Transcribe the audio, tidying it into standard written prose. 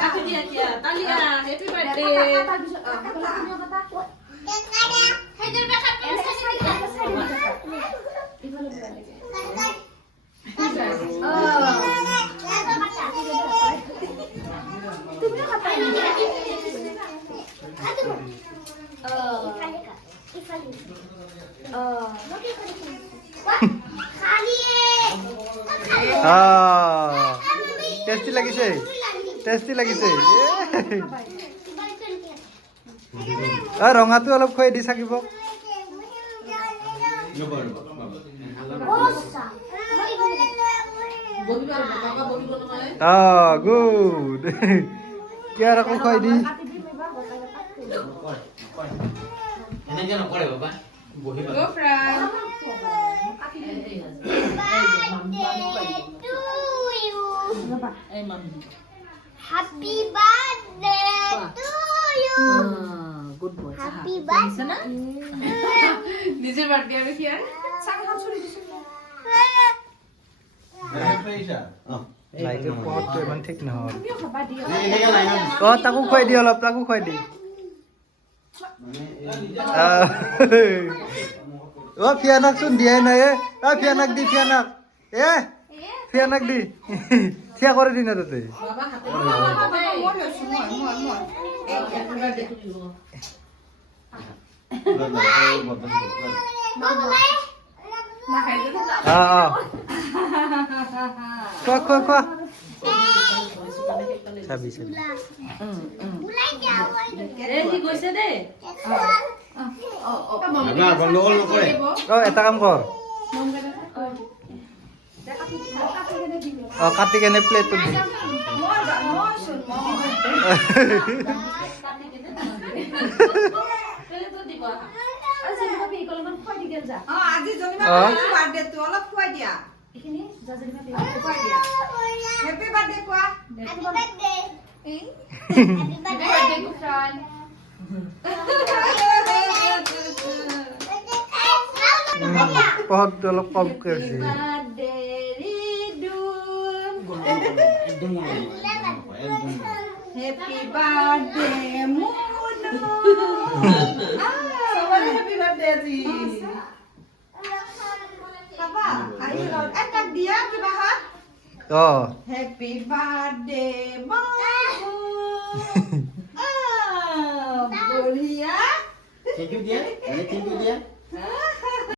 কাটি দিয়া দিয়া তালিয়া হ্যাপি বাৰ্থডে টেস্টি লাগিছে টেস্টি লাগিছে ৰঙাটো অলপ খুৱাই দি থাকিব গুড কিয়াৰ আকৌ খুৱাই দি Go Fran. Happy birthday to you. Good boy. Happy birthday. নিজের বার্থডে আমি কি আর লাইটৰ পোহৰটো ইমান ঠিক নহয় তাকো খুৱাই দি অলপ তাকো খুৱাই দি ফিয়ানাক চোন দিয়াই নাই ফিয়ানাক দি ফিয়ানাক ফিয়ানাক দি থিয়া কৰি দি না তাতে বাবা হাতে মই লৈছো মই হ্যাপি বাৰ্থডে টু ইউ মা খাই দে খোৱা খোৱা খোৱা চাবি চাবি ৰে কি কইছে দে এটা কাম কৰ কাটি কেনে প্লেটত দি আজি জনিমা বাৰ্থডে তো অলপ খুৱাই দিয়া এখিনি জনিমা খুৱাই দিয়া হ্যাপি বাৰ্থডে কোৱা Happy birthday. হ্যাপি বাৰ্থডে কুফৰান পহৰটো অলপ কম কৰিছে বার্থডে রিদুন হ্যাপি বার্থডে মুনু সবাই হ্যাপি বার্থডে আজি বাবা আই লভ একটা দিয়া কিবা হাত হ্যাপি বার্থডে বাবু বঢ়িয়া Thank you, dear. Thank you, dear.